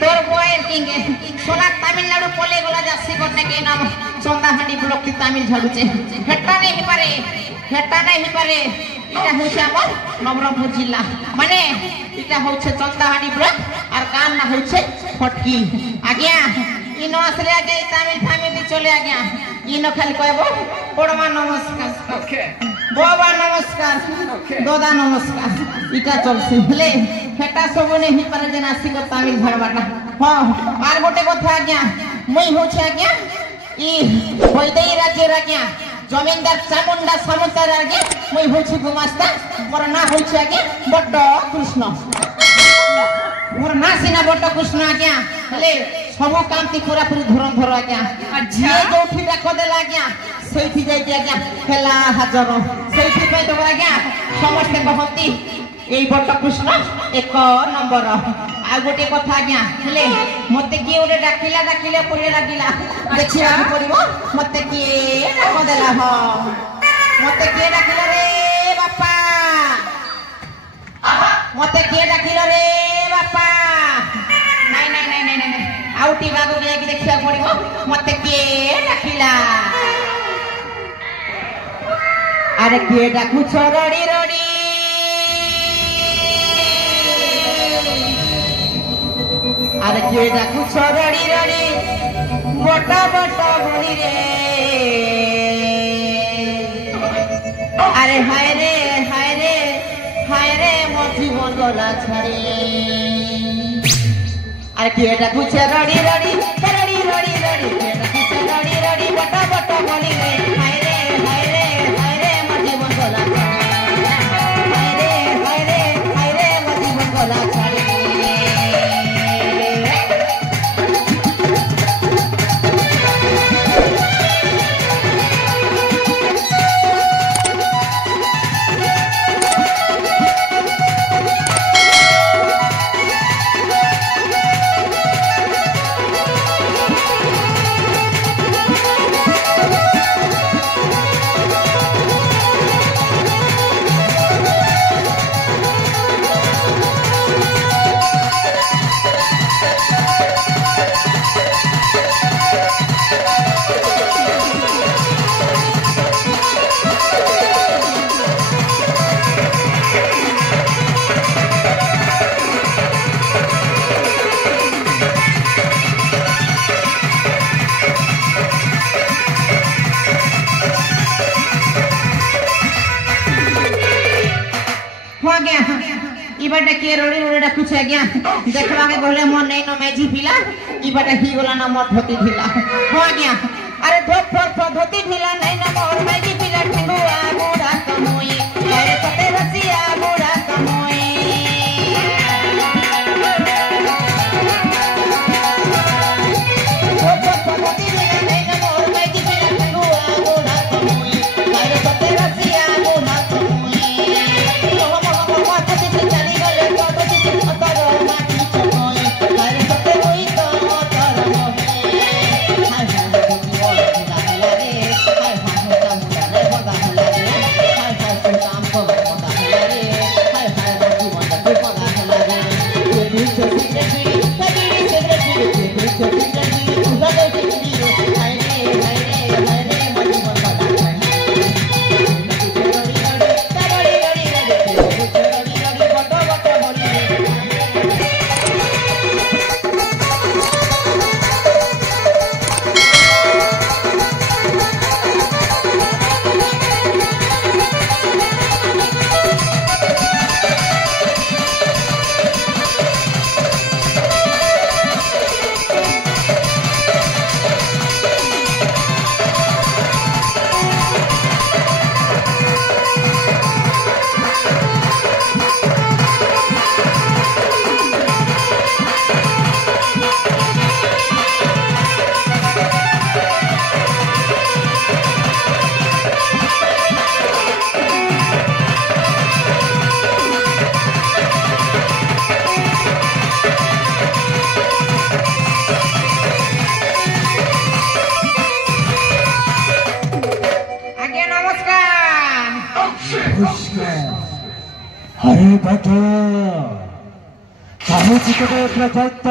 তোর বয়ের কিংগে সোনা তামিলনাড়ু পলে গলা যাচ্ছি করতে কে নাম চন্দাহান্ডি ব্লক কি তামিল ঝাড়ুছে হেটা নেই পারে এটা হচ্ছে আমার নবরঙ্গপুর জেলা মানে এটা হচ্ছে চন্দাহান্ডি ব্লক আর গান না হচ্ছে ফটকি আজ্ঞা ইনো আসলে আগে তামিল ফ্যামিলি চলে আজ্ঞা ইনো খালি কইব বড়মা নমস্কার বাবা নমস্কার দাদা নমস্কার এটা চলছে হলে হেটা সব নেই পারে যে নাসিক তামিল ঝাড়বাটা হ্যাঁ আর গোটে কথা আজ্ঞা মই হচ্ছে আজ্ঞা ই বৈদেই রাজ্যের আজ্ঞা জমিদার চামুন্ডা সামন্তার আগে মই হচ্ছে গুমাস্তা মোর না হচ্ছে আগে বড্ড কৃষ্ণ মোর না সিনা বড্ড কৃষ্ণ আজ্ঞা হলে সবু কামতি পুরাপুরি ধর আজ্ঞা যে যৌঠি ডাক দেলা আজ্ঞা সেইটি যাইতে আজ্ঞা খেলা হাজর সেইটি পাই তো আজ্ঞা সমস্তে কহନ୍ତି এই বড্ড কৃষ্ণ এক নম্বর আর গোটে কথা আজ্ঞা হলে মতে কি ওরে ডাকিলা পড়ে লাগিলা দেখিবা পড়িব মতে কি ডাক দেলা হ মতে কি ডাকিলা রে বাপা মতে কি ডাকিলা রে বাপা নাই আউটি বাগু গিয়ে দেখিবা পড়িব মতে কি ডাকিলা আরে কি ডাকুছ রড়ি রড়ি আরে কে ডাকুছ রড়ি রড়ি বটা বড়ি রে আরে হায় রে মোর জীবন গলা ছাড়ে আরে কে ডাকুছ রড়ি রড়ি কে ডাকুছ রড়ি রড়ি বটা বড়ি রে হায় রে মোর জীবন গলা ছাড়ে হায় রে মোর জীবন গলা ছাড়ে इबाटा के रोड़ी रोड़ी डाकुछ आज्ञा देखवा के कहले मन नै न मेजी पिला इबाटा ही गला न मोर धोती ढिला हो आज्ञा अरे धोती ढिला नै न मोर मेजी पिला ठेंगुआ बुढ़ा कमोई अरे पते रसिया बुढ़ा कमोई धोती ढिला नै न मोर मेजी पिला ठेंगुआ बुढ़ा कमोई अरे पते रसिया बुढ़ा कमोई हरे बैठो सामूहिक प्रजात